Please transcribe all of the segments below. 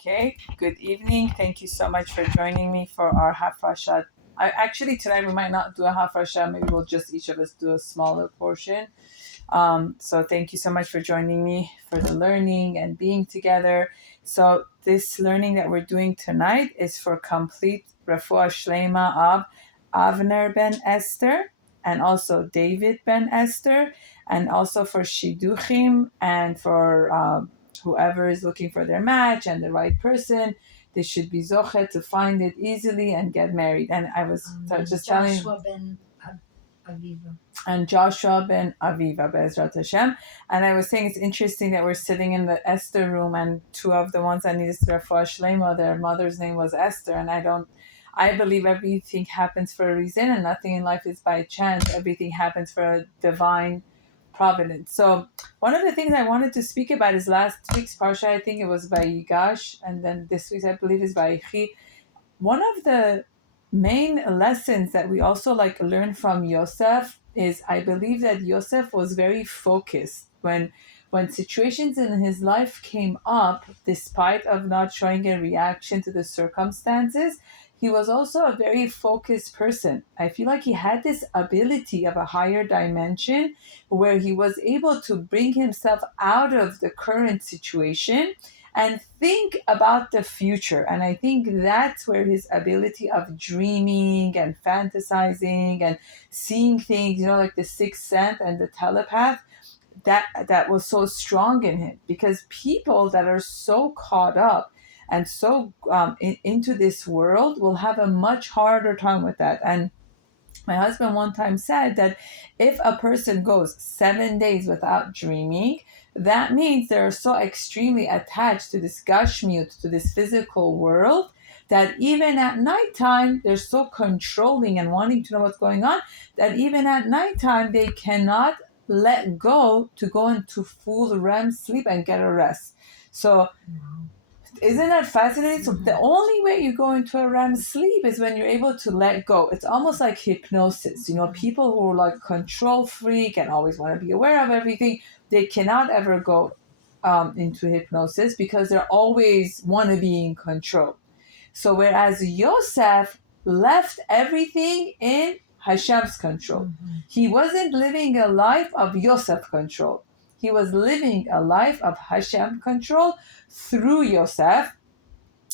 Okay, good evening. Thank you so much for joining me for our Hafrashat. Tonight we might not do a Hafrashat. Maybe we'll just each of us do a smaller portion. So thank you so much for joining me for the learning and being together. So this learning that we're doing tonight is for complete Refuah Shlema of Avner ben Esther and also David ben Esther, and also for Shiduchim and for whoever is looking for their match and the right person. They should be zochet to find it easily and get married. And I was just telling Joshua ben Aviva. and Joshua ben Aviva Bezrat Hashem. And I was saying it's interesting that we're sitting in the Esther room, and two of the ones that needed refuah shlema, their mother's name was Esther, and I believe everything happens for a reason, and nothing in life is by chance. Everything happens for a divine providence. So one of the things I wanted to speak about is last week's parsha. I think it was by Yigash, and then this week's I believe is by Yechi. One of the main lessons that we also learn from Yosef is I believe that Yosef was very focused when situations in his life came up, despite of not showing a reaction to the circumstances. He was also a very focused person. I feel like he had this ability of a higher dimension where he was able to bring himself out of the current situation and think about the future. And I think that's where his ability of dreaming and fantasizing and seeing things, like the sixth sense and the telepath, that was so strong in him. Because people that are so caught up and so into this world will have a much harder time with that. And my husband one time said that if a person goes 7 days without dreaming, that means they're so extremely attached to this gashmiut, to this physical world, that even at nighttime, they're so controlling and wanting to know what's going on, that even at nighttime, they cannot let go into full REM sleep and get a rest. So isn't that fascinating? So the only way you go into a REM sleep is when you're able to let go. It's almost like hypnosis. People who are like control freak and always want to be aware of everything, they cannot ever go into hypnosis because they're always want to be in control. So whereas Yosef left everything in Hashem's control. He wasn't living a life of Yosef control. He was living a life of Hashem control through Yosef,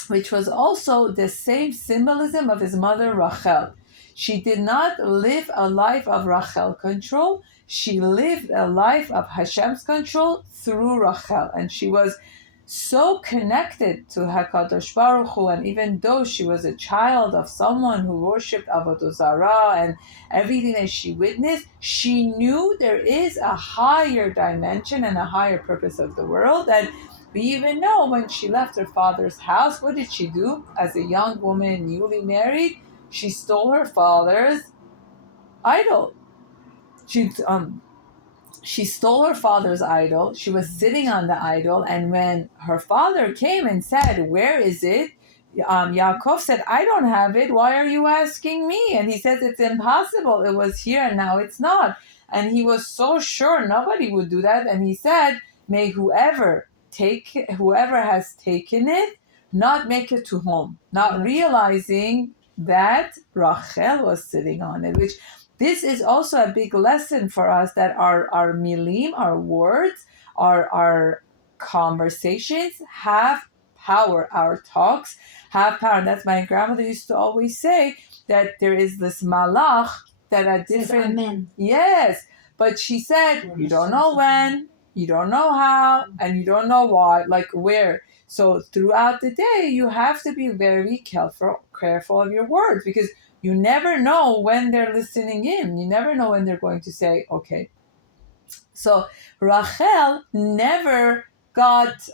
which was also the same symbolism of his mother Rachel. She did not live a life of Rachel control. She lived a life of Hashem's control through Rachel. And she was so connected to HaKadosh Baruch Hu, and even though she was a child of someone who worshipped Avodah Zarah and everything that she witnessed, she knew there is a higher dimension and a higher purpose of the world. And we even know when she left her father's house, what did she do? As a young woman, newly married, she stole her father's idol. She stole her father's idol. She was sitting on the idol, and when her father came and said, "Where is it?" Yaakov said, "I don't have it. Why are you asking me?" And he says, "It's impossible. It was here and now it's not." And he was so sure nobody would do that. And he said, "May whoever has taken it not make it to home," not realizing that Rachel was sitting on it, which this is also a big lesson for us, that our milim, our words, our conversations have power. Our talks have power. And that's my grandmother used to always say, that there is this malach that at different... Amen. Yes. But she said, you don't know when, you don't know how, and you don't know why, like where. So throughout the day, you have to be very careful of your words, because you never know when they're listening in. You never know when they're going to say, okay. So Rachel never got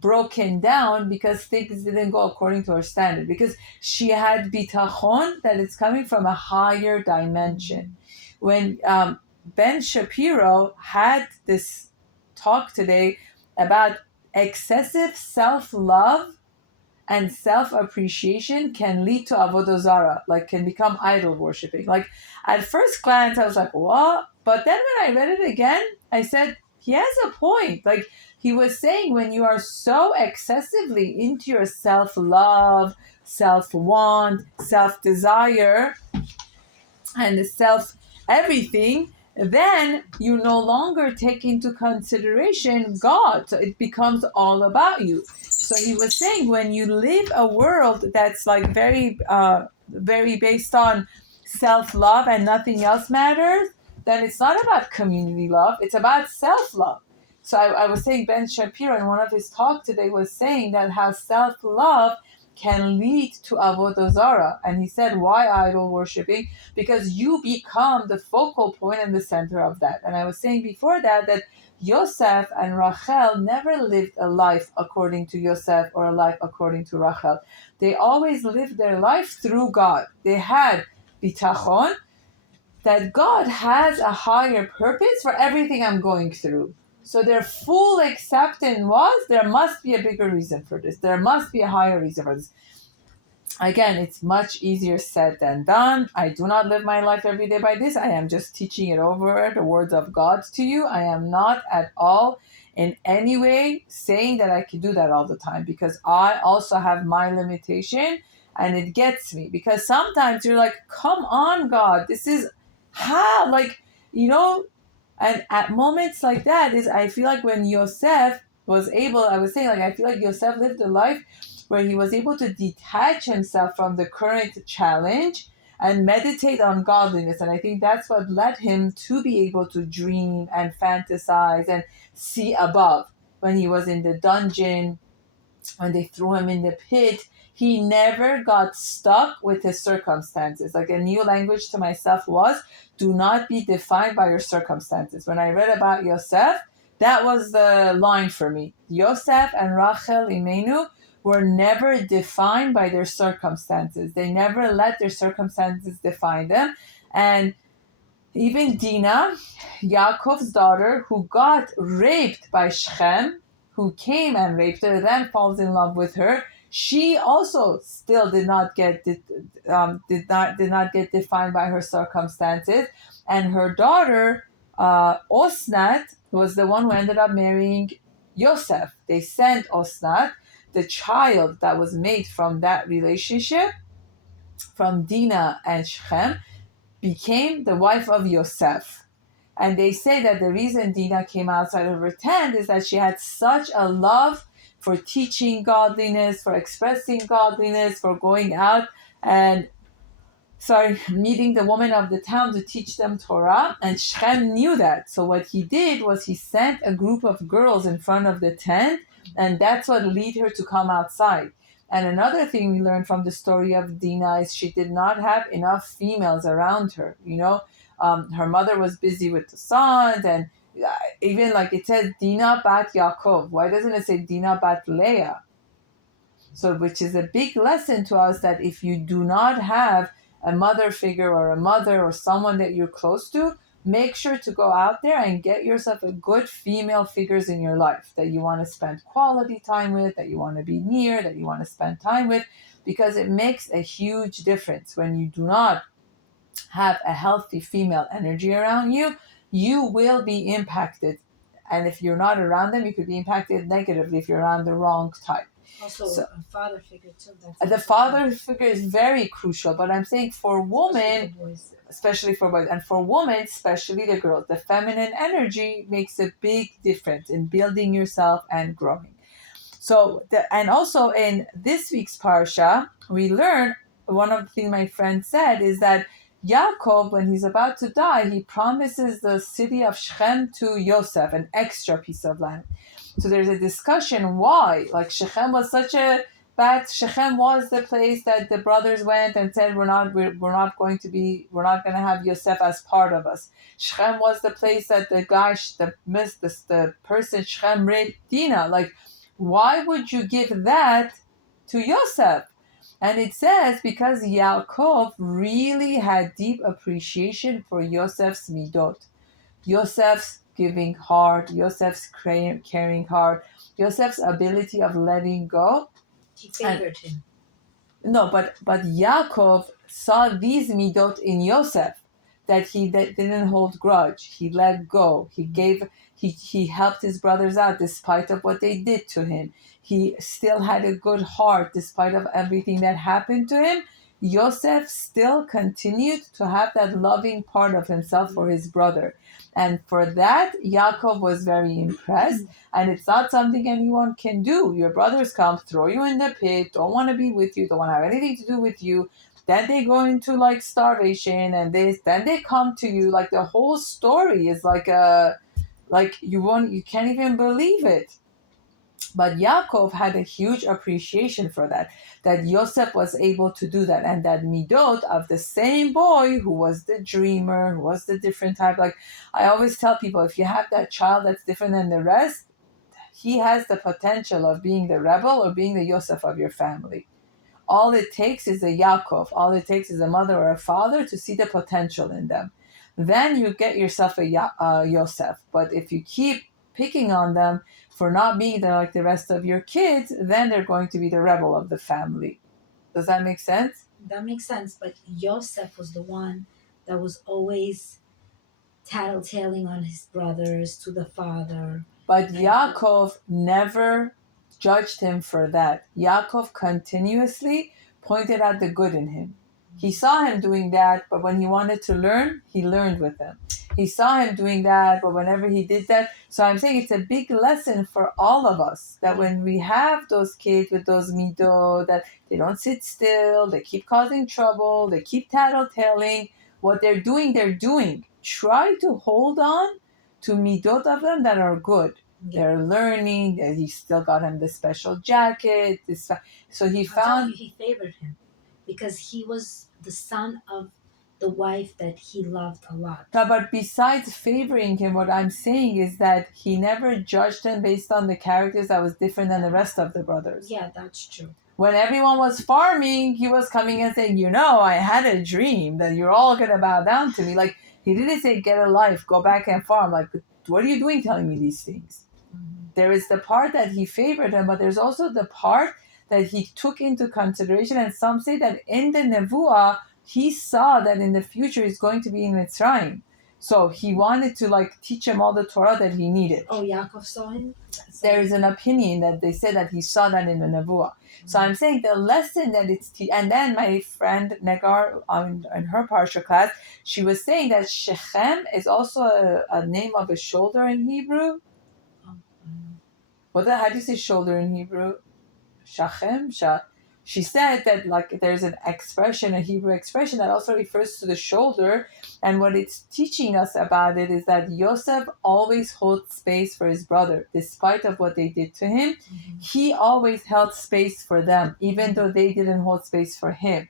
broken down because things didn't go according to her standard, because she had bitachon that it's coming from a higher dimension. When Ben Shapiro had this talk today about excessive self-love and self-appreciation can lead to avodah zarah, like can become idol worshiping. Like at first glance, I was like, what? But then when I read it again, I said, he has a point. Like he was saying when you are so excessively into your self-love, self-want, self-desire, and self everything, then you no longer take into consideration God. So it becomes all about you. So he was saying when you live a world that's like very based on self-love and nothing else matters, then it's not about community love, it's about self-love. So I was saying Ben Shapiro in one of his talks today was saying that how self-love can lead to avodah zarah. And he said, why idol worshiping? Because you become the focal point and the center of that. And I was saying before that Yosef and Rachel never lived a life according to Yosef or a life according to Rachel. They always lived their life through God. They had bitachon, that God has a higher purpose for everything I'm going through. So their full acceptance was, there must be a bigger reason for this. There must be a higher reason for this. Again, it's much easier said than done. I do not live my life every day by this. I am just teaching it over the words of God to you. I am not at all in any way saying that I can do that all the time, because I also have my limitation, and it gets me. Because sometimes you're like, come on, God, this is how, like, and at moments like that is, I feel like when Yosef was able, I was saying, like, I feel like Yosef lived a life where he was able to detach himself from the current challenge and meditate on godliness. And I think that's what led him to be able to dream and fantasize and see above. When he was in the dungeon, when they threw him in the pit, he never got stuck with his circumstances. Like, a new language to myself was, do not be defined by your circumstances. When I read about Yosef, that was the line for me. Yosef and Rachel Imenu were never defined by their circumstances. They never let their circumstances define them. And even Dinah, Yaakov's daughter, who got raped by Shechem, who came and raped her, then falls in love with her, she also still did not get get defined by her circumstances. And her daughter, Osnat, was the one who ended up marrying Yosef. They sent Osnat, the child that was made from that relationship, from Dinah and Shechem, became the wife of Yosef. And they say that the reason Dinah came outside of her tent is that she had such a love for teaching godliness, for expressing godliness, for going out and meeting the women of the town to teach them Torah. And Shechem knew that. So what he did was he sent a group of girls in front of the tent, and that's what led her to come outside. And another thing we learned from the story of Dinah is she did not have enough females around her. Her mother was busy with the sons, and even like it says Dinah bat Yaakov. Why doesn't it say Dinah bat Leah? So, which is a big lesson to us, that if you do not have a mother figure or a mother or someone that you're close to, make sure to go out there and get yourself a good female figures in your life that you want to spend quality time with, that you want to be near, that you want to spend time with, because it makes a huge difference. When you do not have a healthy female energy around you, you will be impacted. And if you're not around them, you could be impacted negatively if you're around the wrong type. Also, So, a father figure too. the father figure is very crucial, but I'm saying for women, especially for boys, and for women, especially the girls, the feminine energy makes a big difference in building yourself and growing. So, and also in this week's parsha, we learn, one of the things my friend said is that Yaakov, when he's about to die, he promises the city of Shechem to Yosef, an extra piece of land. So there's a discussion why, like, Shechem was such a bad. Shechem was the place that the brothers went and said, we're not going to have Yosef as part of us. Shechem was the place that the person Shechem raped Dinah. Like, why would you give that to Yosef? And it says because Yaakov really had deep appreciation for Yosef's midot, Yosef's giving heart, Yosef's caring heart, Yosef's ability of letting go. He favored him. No, but Yaakov saw these midot in Yosef, that he didn't hold grudge. He let go. He He helped his brothers out despite of what they did to him. He still had a good heart despite of everything that happened to him. Yosef still continued to have that loving part of himself for his brother. And for that, Yaakov was very impressed. And it's not something anyone can do. Your brothers come, throw you in the pit, don't want to be with you, don't want to have anything to do with you. Then they go into like starvation and this, then they come to you. Like the whole story is like you can't even believe it. But Yaakov had a huge appreciation for that Yosef was able to do that, and that midot of the same boy who was the dreamer, who was the different type. Like I always tell people, if you have that child that's different than the rest, he has the potential of being the rebel or being the Yosef of your family. All it takes is a Yaakov. All it takes is a mother or a father to see the potential in them. Then you get yourself a Yosef. But if you keep picking on them for not being like the rest of your kids, then they're going to be the rebel of the family. Does that make sense? That makes sense. But Yosef was the one that was always tattletaling on his brothers to the father. But Yaakov never judged him for that. Yaakov continuously pointed out the good in him. He saw him doing that, but when he wanted to learn, he learned with him. He saw him doing that, but whenever he did that, so I'm saying it's a big lesson for all of us that when we have those kids with those midot, that they don't sit still, they keep causing trouble, they keep tattletaling, what they're doing, they're doing. Try to hold on to midot of them that are good. They're learning. He still got him the special jacket. So he found he favored him because he was the son of the wife that he loved a lot. But besides favoring him, what I'm saying is that he never judged him based on the characters that was different than the rest of the brothers. Yeah, that's true. When everyone was farming, he was coming and saying, I had a dream that you're all going to bow down to me. Like, he didn't say, get a life, go back and farm. Like, what are you doing telling me these things? Mm-hmm. There is the part that he favored him, but there's also the part that he took into consideration. And some say that in the Nevuah, he saw that in the future he's going to be in Mitzrayim. So he wanted to teach him all the Torah that he needed. Oh, Yaakov saw him? There is an opinion that they say that he saw that in the Nevuah. Mm-hmm. So I'm saying the lesson that it's... and then my friend Negar, in her Parsha class, she was saying that Shechem is also a name of a shoulder in Hebrew. How do you say shoulder in Hebrew? Shachem? She said that there's an expression, a Hebrew expression that also refers to the shoulder, and what it's teaching us about it is that Yosef always holds space for his brother, despite of what they did to him. Mm-hmm. He always held space for them, even though they didn't hold space for him.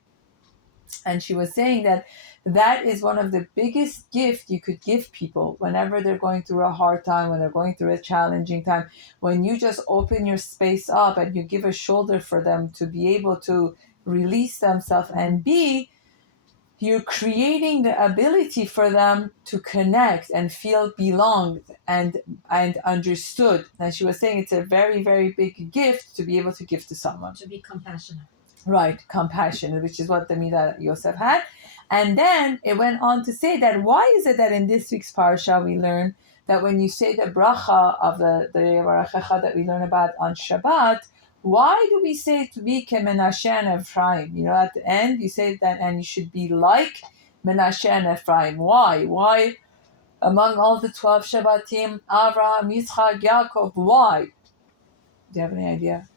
And she was saying that is one of the biggest gifts you could give people whenever they're going through a hard time, when they're going through a challenging time, when you just open your space up and you give a shoulder for them to be able to release themselves and you're creating the ability for them to connect and feel belonged and understood. And she was saying it's a very, very big gift to be able to give to someone. To be compassionate. Right, compassion, which is what the Midah Yosef had. And then it went on to say that why is it that in this week's parasha we learn that when you say the bracha of the Yevarachecha that we learn about on Shabbat, why do we say to be Menashe and Ephraim? At the end you say that, and you should be like Menashe and Ephraim. Why? Why among all the 12 Shabbatim, Avraham, Yitzchak, Yaakov? Why? Do you have any idea?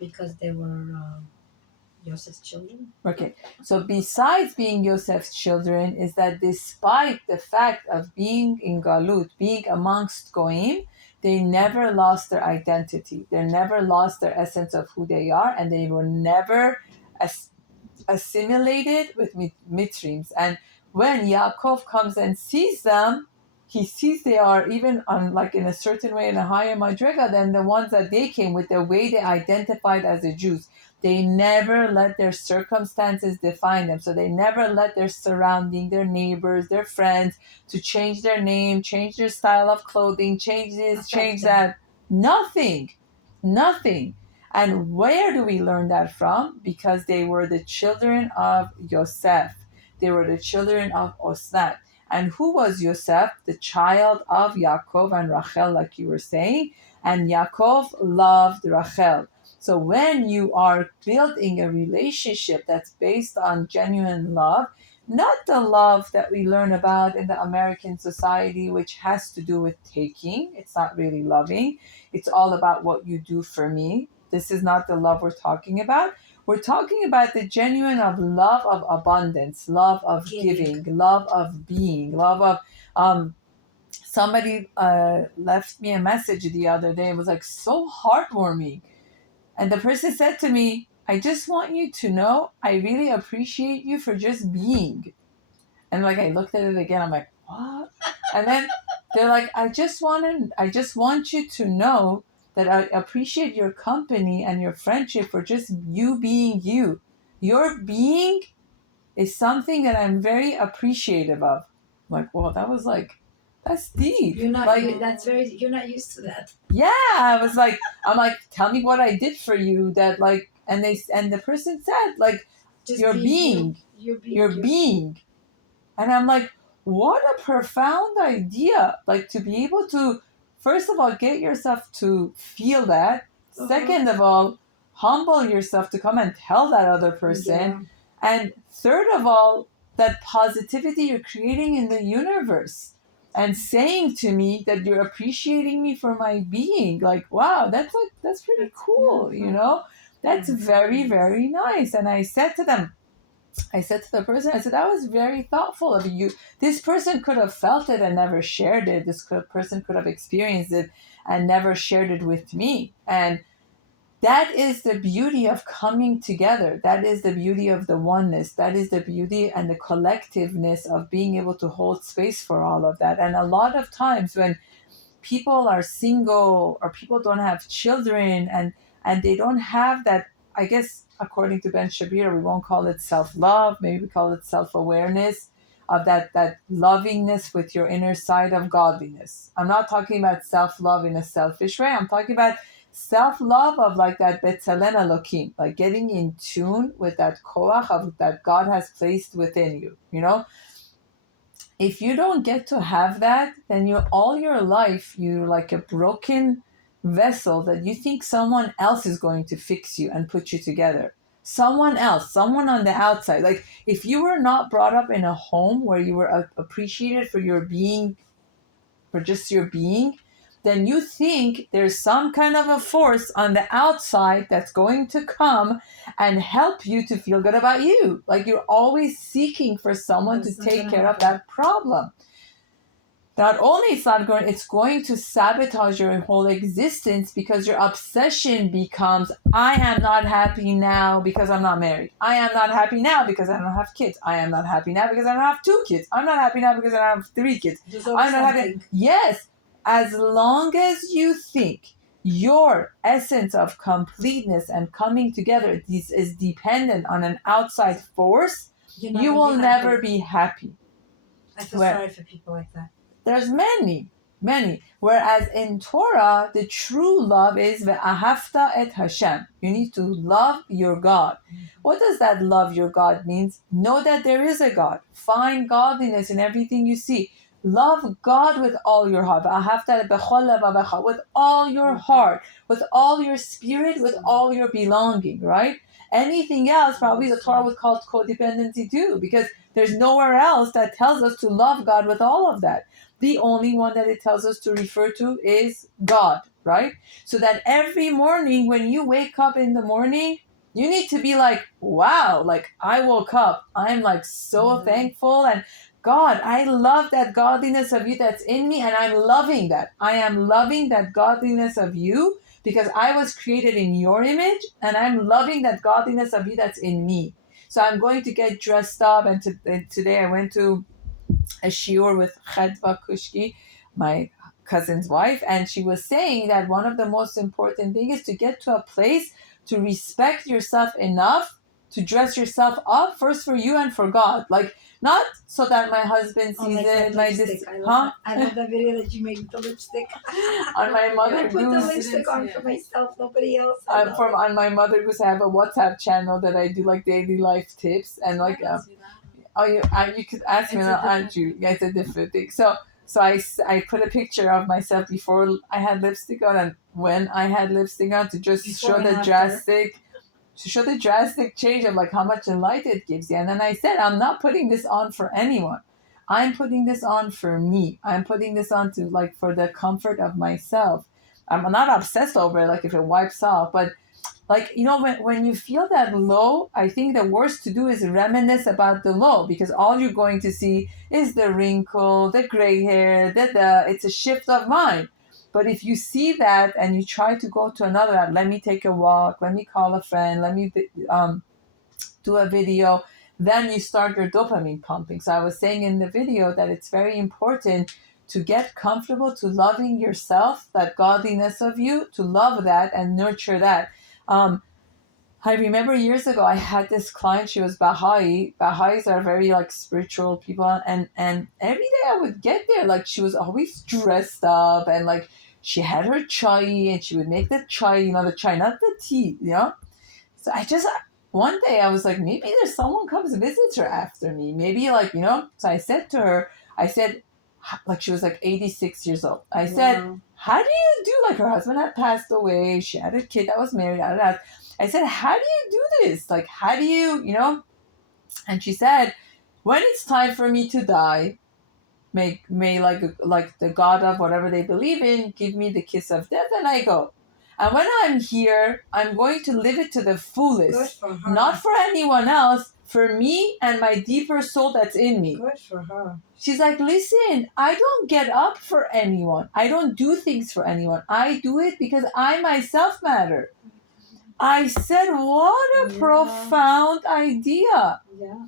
Because they were Yosef's children. Okay, so besides being Yosef's children, is that despite the fact of being in Galut, being amongst Goyim, they never lost their identity. They never lost their essence of who they are, and they were never assimilated with Mitzrims. And when Yaakov comes and sees them, he sees they are even on in a certain way in a higher madriga than the ones that they came with, the way they identified as the Jews. They never let their circumstances define them. So they never let their surrounding, their neighbors, their friends to change their name, change their style of clothing, change this, change that. Nothing. And where do we learn that from? Because they were the children of Yosef. They were the children of Osnat. And who was Yosef? The child of Yaakov and Rachel, like you were saying. And Yaakov loved Rachel. So when you are building a relationship that's based on genuine love, not the love that we learn about in the American society, which has to do with taking, it's not really loving. It's all about what you do for me. This is not the love we're talking about. We're talking about the genuine of love of abundance, love of giving, love of being, love of somebody left me a message the other day. It was like so heartwarming. And the person said to me, I just want you to know I really appreciate you for just being. And like I looked at it again, I'm like, what? And then they're like, I just want you to know that I appreciate your company and your friendship for just you being you. Your being is something that I'm very appreciative of. I'm like, well, that's deep. You're not. Like, That's very. You're not used to that. yeah, I'm like, tell me what I did for you that like, and the person said like, Just you're being, you're being. And I'm like, what a profound idea. Like to be able to, first of all, get yourself to feel that. Second of all, humble yourself to come and tell that other person. Yeah. And third of all, that positivity you're creating in the universe and saying to me that you're appreciating me for my being. Like, wow, that's pretty cool, you know? That's very, very nice. And I said to the person, I said, that was very thoughtful of you. This person could have felt it and never shared it. Person could have experienced it and never shared it with me. And that is the beauty of coming together. That is the beauty of the oneness. That is the beauty and the collectiveness of being able to hold space for all of that. And a lot of times when people are single or people don't have children and they don't have that, I guess according to Ben Shapiro, we won't call it self-love, maybe we call it self-awareness of that lovingness with your inner side of godliness. I'm not talking about self-love in a selfish way. I'm talking about self-love of like that Betzalel Elokim, like getting in tune with that koach of that God has placed within you, you know? If you don't get to have that, then you all your life you're like a broken vessel that you think someone else is going to fix you and put you together. Someone else, someone on the outside. Like if you were not brought up in a home where you were appreciated for your being, for just your being, then you think there's some kind of a force on the outside that's going to come and help you to feel good about you. Like you're always seeking for someone to take care of that problem. Not only it's going to sabotage your whole existence because your obsession becomes, I am not happy now because I'm not married. I am not happy now because I don't have kids. I am not happy now because I don't have 2 kids. I'm not happy now because I don't have 3 kids. I'm not happy. Yes, as long as you think your essence of completeness and coming together is dependent on an outside force, you will never be happy. I feel sorry for people like that. There's many. Whereas in Torah, the true love is ve'ahavta et Hashem. You need to love your God. What does that love your God means? Know that there is a God. Find godliness in everything you see. Love God with all your heart. With all your heart, with all your spirit, with all your belonging, right? Anything else, probably the Torah would call it codependency too, because there's nowhere else that tells us to love God with all of that. The only one that it tells us to refer to is God, right? So that every morning when you wake up in the morning, you need to be like, wow, like I woke up. I'm like so thankful. And God, I love that godliness of you that's in me. And I'm loving that. I am loving that godliness of you because I was created in your image. And I'm loving that godliness of you that's in me. So I'm going to get dressed up. And today I went to a shiur with Chedva Kushki, my cousin's wife, and she was saying that one of the most important things is to get to a place to respect yourself enough to dress yourself up first for you and for God. Like, not so that my husband sees it like this. I love that video that you made with the lipstick. On my Mother I put the Goose. lipstick on for myself, nobody else. On my Mother Goose, I have a WhatsApp channel that I do like daily life tips and like Oh, you could ask me, and I'll add you. Yeah, it's a different thing. So I put a picture of myself before I had lipstick on and when I had lipstick on to just Before show and the after. drastic change of like how much light it gives you. And then I said, I'm not putting this on for anyone. I'm putting this on for me. I'm putting this on to like for the comfort of myself. I'm not obsessed over it, like if it wipes off, but like when you feel that low, I think the worst to do is reminisce about the low because all you're going to see is the wrinkle, the gray hair, it's a shift of mind. But if you see that and you try to go to another, let me take a walk, let me call a friend, let me do a video, then you start your dopamine pumping. So I was saying in the video that it's very important to get comfortable to loving yourself, that godliness of you, to love that and nurture that. I remember years ago I had this client, she was Baha'i. Baha'is are very like spiritual people, and every day I would get there, like she was always dressed up and like she had her chai and she would make the chai, the chai, not the tea. So one day I was like, maybe there's someone comes visits her after me. Maybe so I said to her, like she was like 86 years old. I said, Wow. how do you do, like her husband had passed away. She had a kid that was married. I said, how do you do this? Like, how do you? And she said, when it's time for me to die, may like the God of whatever they believe in, give me the kiss of death and I go. And when I'm here, I'm going to live it to the Good fullest. for her. Not for anyone else, for me and my deeper soul that's in me. Good for her. She's like, listen, I don't get up for anyone. I don't do things for anyone. I do it because I myself matter. I said, what a Yeah. profound idea. Yeah.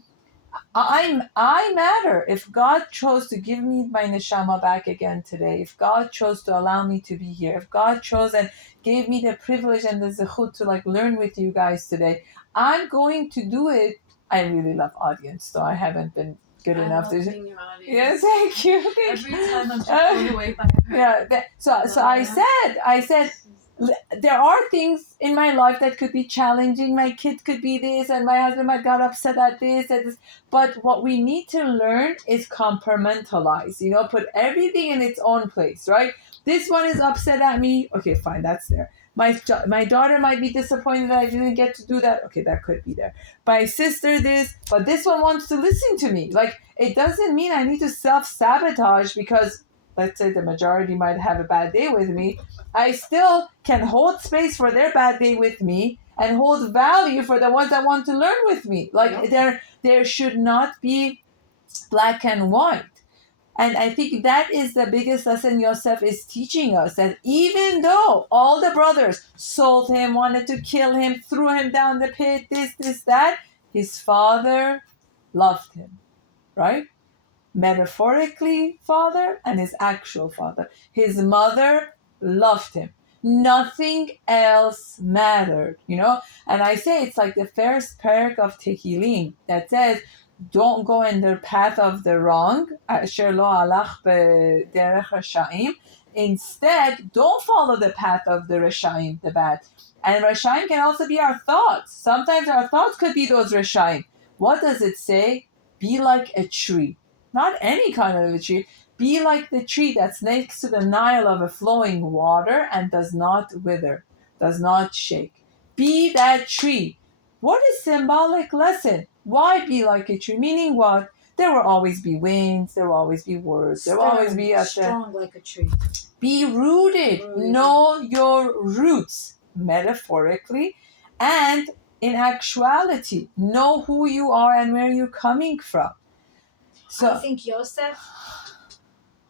I matter. If God chose to give me my neshama back again today, if God chose to allow me to be here, if God chose and gave me the privilege and the zechut to like learn with you guys today, I'm going to do it. I really love audience, so I haven't been good enough to. Being your audience. Yes, thank you. Every time I'm just blown away by her. Yeah. So I said. There are things in my life that could be challenging. My kid could be this, and my husband might got upset at this, and this. But what we need to learn is compartmentalize. Put everything in its own place, right? This one is upset at me. Okay, fine, that's there. My daughter might be disappointed that I didn't get to do that. Okay, that could be there. My sister this, but this one wants to listen to me. Like, it doesn't mean I need to self-sabotage because, let's say, the majority might have a bad day with me. I still can hold space for their bad day with me and hold value for the ones that want to learn with me. Like, there should not be black and white. And I think that is the biggest lesson Yosef is teaching us, that even though all the brothers sold him, wanted to kill him, threw him down the pit, this, that, his father loved him, right? Metaphorically father and his actual father. His mother loved him. Nothing else mattered, And I say it's like the first parak of Tehillim that says, don't go in the path of the wrong. Asher lo alach b'derech rashaim. Instead, don't follow the path of the rashaim, the bad. And rashaim can also be our thoughts. Sometimes our thoughts could be those rashaim. What does it say? Be like a tree. Not any kind of a tree. Be like the tree that's next to the Nile of a flowing water and does not wither, does not shake. Be that tree. What a symbolic lesson. Why be like a tree? Meaning what? There will always be winds, there will always be words, there will always be strong like a tree. Be rooted. Know your roots, metaphorically, and in actuality. Know who you are and where you're coming from. So I think Yosef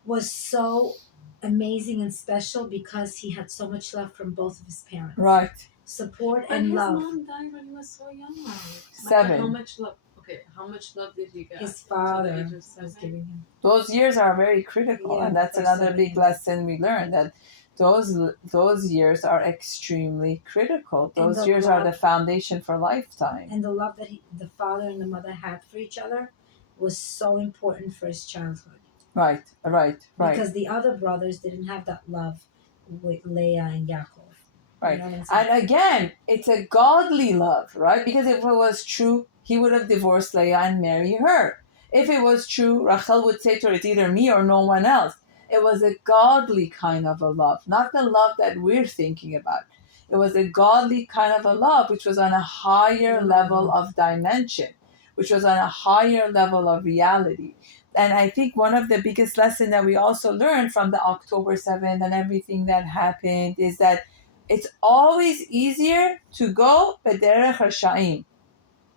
was so amazing and special because he had so much love from both of his parents. Right. Support But and his love. mom died when he was so young, right? 7. How much love? Okay, how much love did he get? His father at the age of was 7? giving him. Those years are very critical, Yeah, and that's for another 7 big years. lesson we learned, that those years are extremely critical. And Those the years are love- the foundation for lifetime. And the love that the father and the mother had for each other was so important for his childhood. Right. Because the other brothers didn't have that love with Leah and Yaakov. Right. You know what I'm saying? And again, it's a godly love, right? Because if it was true, he would have divorced Leah and married her. If it was true, Rachel would say to her, it's either me or no one else. It was a godly kind of a love, not the love that we're thinking about. It was a godly kind of a love, which was on a higher level of dimension, which was on a higher level of reality. And I think one of the biggest lessons that we also learned from the October 7th and everything that happened is that it's always easier to go b'derech hashaim.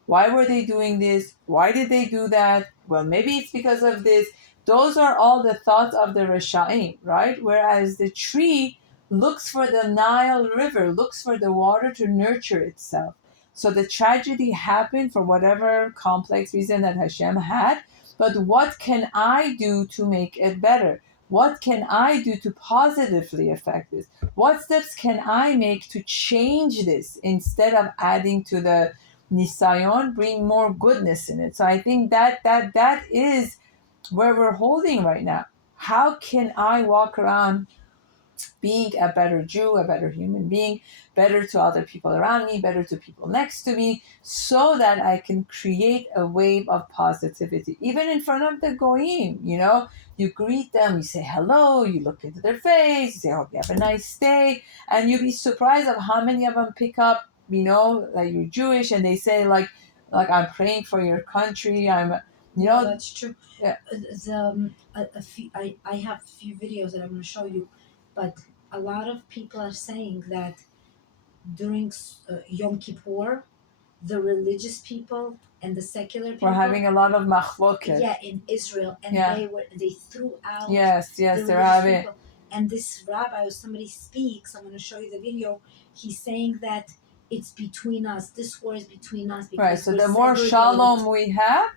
Why were they doing this? Why did they do that? Well, maybe it's because of this. Those are all the thoughts of the Rasha'im, right? Whereas the tree looks for the Nile River, looks for the water to nurture itself. So the tragedy happened for whatever complex reason that Hashem had. But what can I do to make it better? What can I do to positively affect this? What steps can I make to change this instead of adding to the nisayon, bring more goodness in it? So I think that is where we're holding right now. How can I walk around being a better Jew, a better human being, better to other people around me, better to people next to me, so that I can create a wave of positivity, even in front of the goyim. You greet them, you say hello, you look into their face, you say, hope you have a nice day, and you'd be surprised of how many of them pick up, like you're Jewish, and they say like I'm praying for your country. That's true. Yeah. I have a few videos that I'm going to show you, but a lot of people are saying that during Yom Kippur, the religious people and the secular people We're having a lot of machloket. Yeah, in Israel, and they threw out yes, the they're religious having. people. And this rabbi, or somebody speaks, I'm going to show you the video. He's saying that it's between us. This war is between us. Right. So the more shalom we have,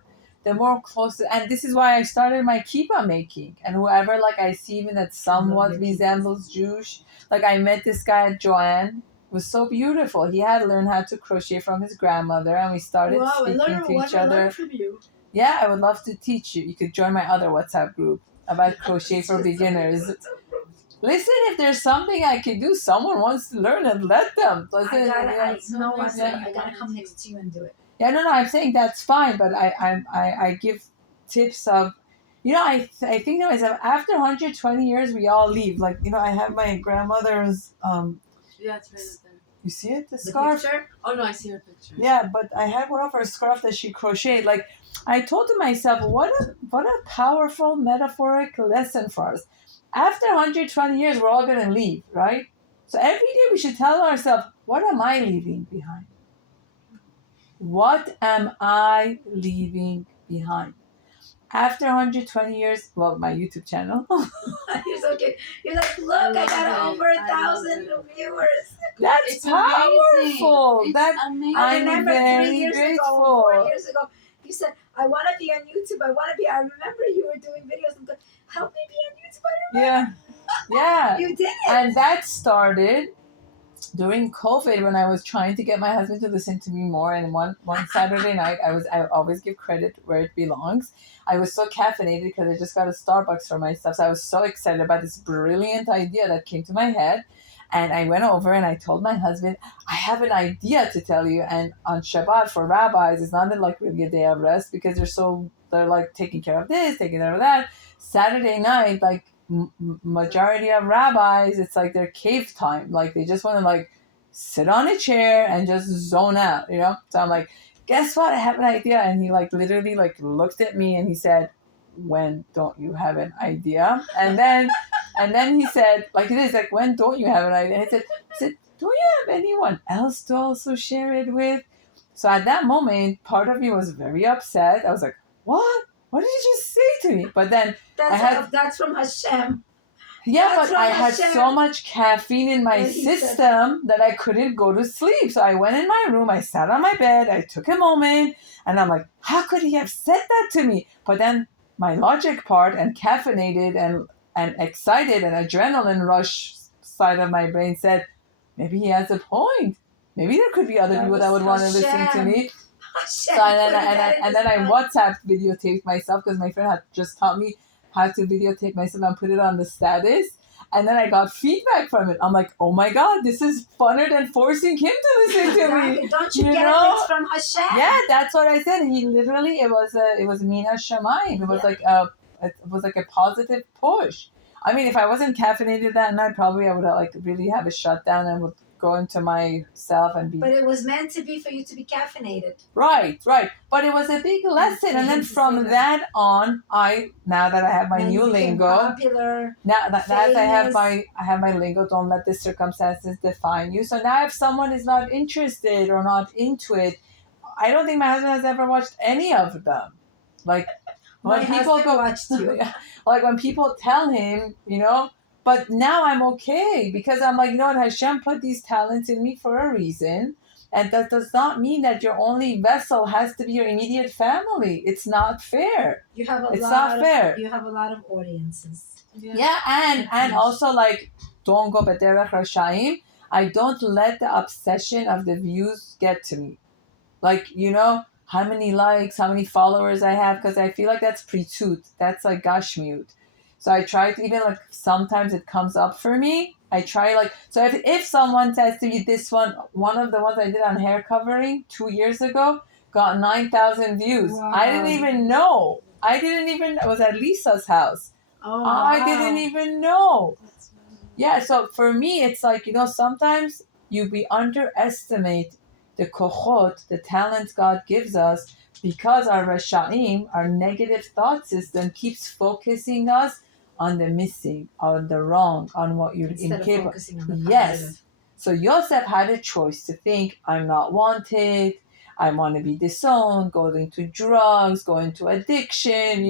the more close. And this is why I started my kippah making. And whoever I see even that somewhat resembles Jewish. Like I met this guy at Joanne. It was so beautiful. He had learned how to crochet from his grandmother, and we started speaking to each other. From you. Yeah, I would love to teach you. You could join my other WhatsApp group about crochet for beginners. Listen, if there's something I can do, someone wants to learn it, let them. I gotta come next to you and do it. Yeah, no, I'm saying that's fine, but I give tips of, I think to myself, after 120 years, we all leave. I have my grandmother's, Yeah, it's right there. you see it, the scarf? Picture? Oh no, I see her picture. Yeah, but I had one of her scarf that she crocheted. I told to myself, what a powerful metaphoric lesson for us. After 120 years, we're all going to leave, right? So every day we should tell ourselves, what am I leaving behind? What am I leaving behind? After 120 years, well, my YouTube channel. You're so cute. You're like, look, I got over 1,000 viewers. That's powerful. It's amazing. I I'm remember very 3 years grateful. ago, 4 years ago, you said, I want to be on YouTube. I remember you were doing videos. I'm going, help me be on YouTube. I remember. Yeah. You did it. And that started during COVID when I was trying to get my husband to listen to me more. And one Saturday night, I always give credit where it belongs. I was so caffeinated because I just got a Starbucks for myself. So I was so excited about this brilliant idea that came to my head. And I went over and I told my husband, I have an idea to tell you. And on Shabbat for rabbis, it's not really a day of rest because they're taking care of this, taking care of that. Saturday night, majority of rabbis, it's their cave time. They just want to sit on a chair and just zone out, So I'm like, guess what? I have an idea. And he literally looked at me and he said, when don't you have an idea? And then he said, when don't you have an idea? And I said, do you have anyone else to also share it with? So at that moment, part of me was very upset. I was like, what? What did you just say to me? But then that's from Hashem. Yeah, That's but I from had Hashem. so much caffeine in my And he said- system that I couldn't go to sleep. So I went in my room, I sat on my bed, I took a moment, and I'm like, how could he have said that to me? But then my logic part and caffeinated and excited and adrenaline rush side of my brain said, maybe he has a point. Maybe there could be other That people that was would want to listen to Hashem. me. Hashem So and put that in then I his WhatsApp videotaped myself because my friend had just taught me how to videotape myself and put it on the status. And then I got feedback from it. I'm like, oh my God, this is funner than forcing him to listen to Exactly. me. Don't you, You get know? it? It's from Hashem. Yeah, that's what I said. He literally, it was Mina Shamayim. It was like a positive push. I mean, if I wasn't caffeinated that night, probably I would have like really have a shutdown and would go into myself and be But it was meant to be for you to be caffeinated. right. But it was a big lesson, and then from that on, now that I have my Then new you became lingo, popular. now that as I famous. have my lingo, don't let the circumstances define you. So now if someone is not interested or not into it, I don't think my husband has ever watched any of them. Like My when people husband watched you. like when people tell him, but now I'm okay because I'm like, Hashem put these talents in me for a reason. And that does not mean that your only vessel has to be your immediate family. It's not fair. You have It's not fair. You have a lot of audiences. Yeah, and also like don't go b'derech rashaim. I don't let the obsession of the views get to me. Like, how many likes, how many followers I have, because I feel like that's pritut. That's like gashmiut. So I try to, even like sometimes it comes up for me. I try so if someone says to me this one of the ones I did on hair covering 2 years ago got 9,000 views. Wow. I didn't even know. I was at Lisa's house. Oh, I wow. didn't even know. Yeah, so for me, it's like, sometimes we underestimate the kochot, the talents God gives us, because our rasha'im, our negative thought system, keeps focusing us on the missing, on the wrong, on what you're Instead incapable. of focusing on the Yes. positive. So Yosef had a choice to think, I'm not wanted, I want to be disowned, go into drugs, go into addiction,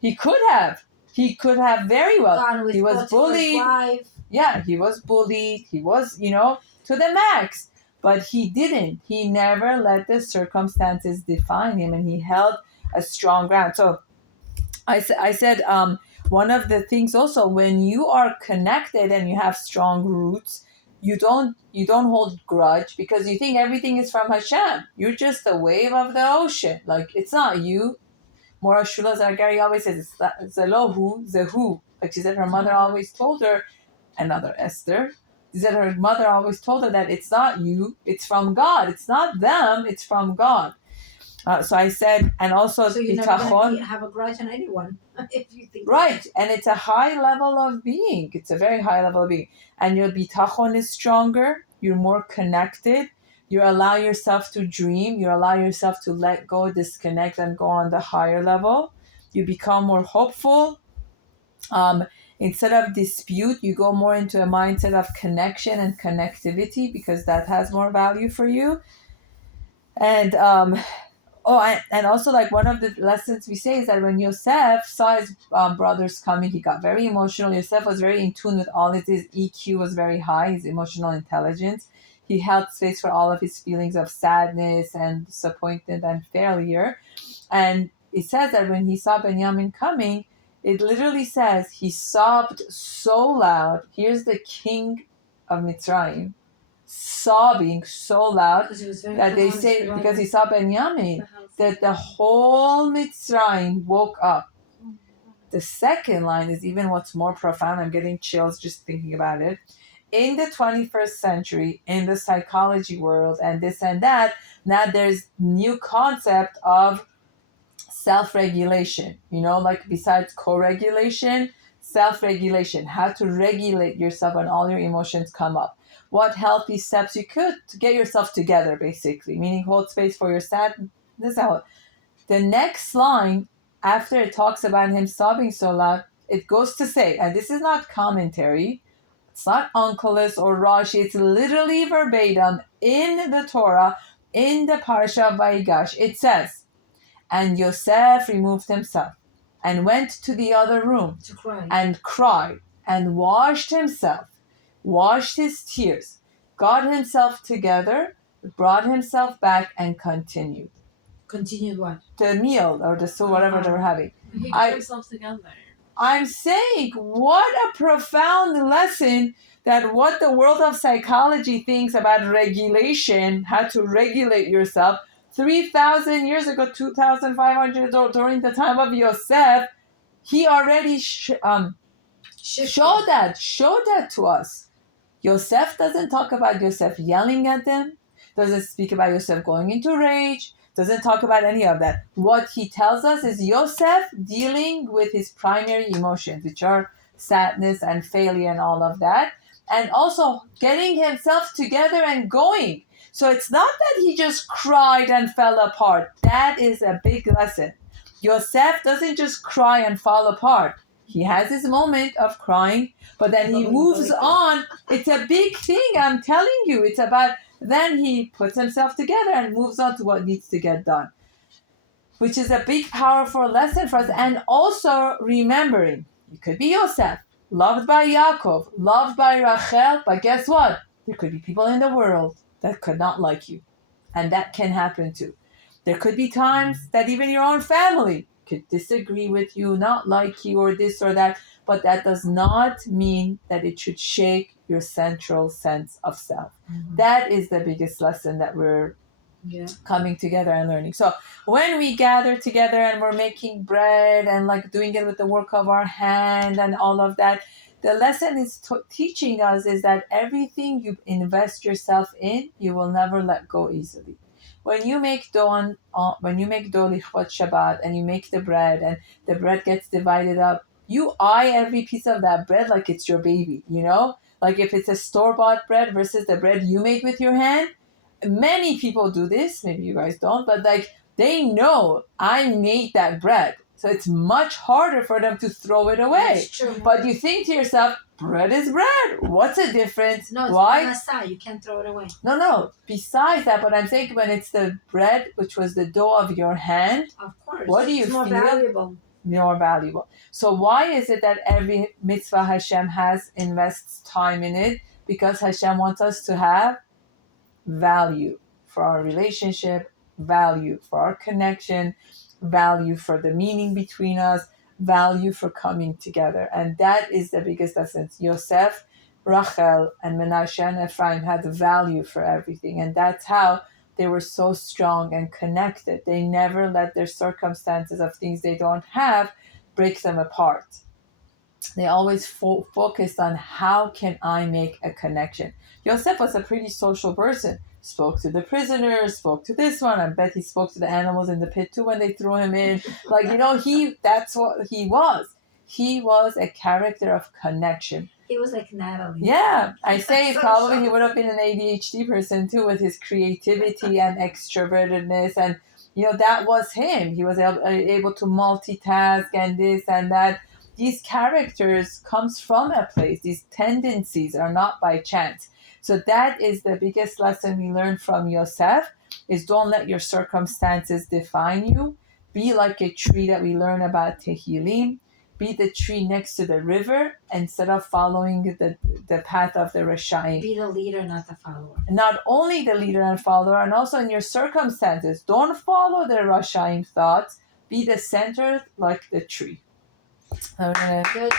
He could have very well. Gone with He was Potiphar's bullied. wife. Yeah, he was bullied. He was, to the max. But he didn't. He never let the circumstances define him, and he held a strong ground. So I said, one of the things also, when you are connected and you have strong roots, you don't hold grudge because you think everything is from Hashem. You're just a wave of the ocean. Like, it's not you. Mora Shula Zargari always says, it's Zelohu, Zehu. Like she said, her mother always told her, another Esther, she said her mother always told her that it's not you, it's from God. It's not them, it's from God. So I said, and also So you're never going to have a grudge on anyone if you think right, and it's a high level of being. It's a very high level of being. And your bitachon is stronger. You're more connected. You allow yourself to dream. You allow yourself to let go, disconnect, and go on the higher level. You become more hopeful. Instead of dispute, you go more into a mindset of connection and connectivity because that has more value for you. And and also like one of the lessons we say is that when Yosef saw his brothers coming, he got very emotional. Yosef was very in tune with all his EQ was very high, his emotional intelligence. He held space for all of his feelings of sadness and disappointment and failure. And it says that when he saw Benjamin coming, it literally says he sobbed so loud. Here's the king of Mitzrayim sobbing so loud that they say because he saw Benjamin that the whole Mitzrayim woke up. The second line is even what's more profound. I'm getting chills just thinking about it. In the 21st century, in the psychology world and this and that, now there's new concept of self-regulation, like besides co-regulation, self-regulation, how to regulate yourself when all your emotions come up. What healthy steps you could to get yourself together, basically, meaning hold space for your sadness. The next line, after it talks about him sobbing so loud, it goes to say, and this is not commentary, it's not Onkelos or Rashi, it's literally verbatim in the Torah, in the Parsha of Vayigash. It says, and Yosef removed himself and went to the other room to cry. And cried and washed himself, washed his tears, got himself together, brought himself back, and continued. Continued what? The meal or the soup, whatever they were having. He got himself together. I'm saying, what a profound lesson that what the world of psychology thinks about regulation, how to regulate yourself. 3,000 years ago, 2,500 years old, during the time of Yosef, he already Show that to us. Yosef doesn't talk about Yosef yelling at them, doesn't speak about Yosef going into rage, doesn't talk about any of that. What he tells us is Yosef dealing with his primary emotions, which are sadness and failure and all of that, and also getting himself together and going. So it's not that he just cried and fell apart. That is a big lesson. Yosef doesn't just cry and fall apart. He has his moment of crying, but then he moves on. It's a big thing, I'm telling you. It's about, then he puts himself together and moves on to what needs to get done, which is a big, powerful lesson for us. And also remembering, you could be Yosef, loved by Yaakov, loved by Rachel, but guess what? There could be people in the world that could not like you, and that can happen too. There could be times that even your own family could disagree with you, not like you, or this or that, but that does not mean that it should shake your central sense of self. Mhm. That is the biggest lesson that we're coming together and learning. So when we gather together and we're making bread and like doing it with the work of our hand and all of that, the lesson is teaching us is that everything you invest yourself in, you will never let go easily. When you make dough lichvot Shabbat and you make the bread and the bread gets divided up, you eye every piece of that bread like it's your baby, you know? Like if it's a store-bought bread versus the bread you made with your hand, many people do this, maybe you guys don't, but like they know I made that bread. So it's much harder for them to throw it away. That's true. But you think to yourself, bread is bread. What's the difference? No, it's why? parnasa. You can't throw it away. No. Besides that, but I'm saying when it's the bread, which was the dough of your hand, Of course. what do you it's more feel? valuable. More valuable. So why is it that every mitzvah Hashem invests time in it? Because Hashem wants us to have value for our relationship, value for our connection, value for the meaning between us, value for coming together. And that is the biggest essence. Yosef, Rachel, and Menashe and Ephraim had value for everything. And that's how they were so strong and connected. They never let their circumstances of things they don't have break them apart. They always focused on how can I make a connection. Yosef was a pretty social person. Spoke to the prisoners, spoke to this one. I bet he spoke to the animals in the pit too when they threw him in. Like, you know, that's what he was. He was a character of connection. He was like Natalie. Yeah, I say So probably he sure. would have been an ADHD person too with his creativity and extrovertedness. And, you know, that was him. He was able to multitask and this and that. These characters comes from a place. These tendencies are not by chance. So that is the biggest lesson we learned from Yosef, is don't let your circumstances define you. Be like a tree that we learn about Tehillim. Be the tree next to the river instead of following the path of the Rashaim. Be the leader, not the follower. Not only the leader and follower, and also in your circumstances. Don't follow the Rashaim thoughts. Be the center like the tree. Good.